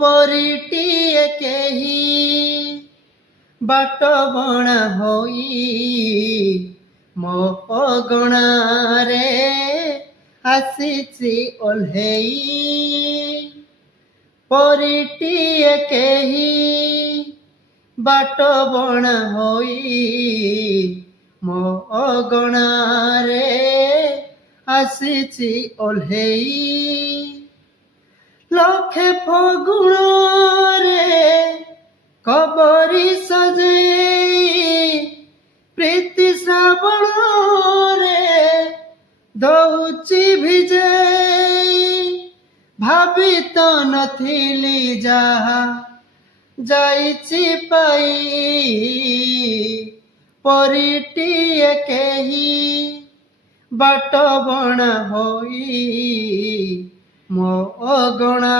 परिटिए केही बाट बणा होई मो अगणारे आसीछि ओल्हेई परिटिए केही बाट बणा होई मो अगणारे आसीछि ओल्हेई लखे फगुण रे कबरी सजेई प्रीति श्रावण रे दौची भिजेई भाभी तो नथिली जहा जाइछि पाई परिटिए केही बाट बणा होई मो अगणा।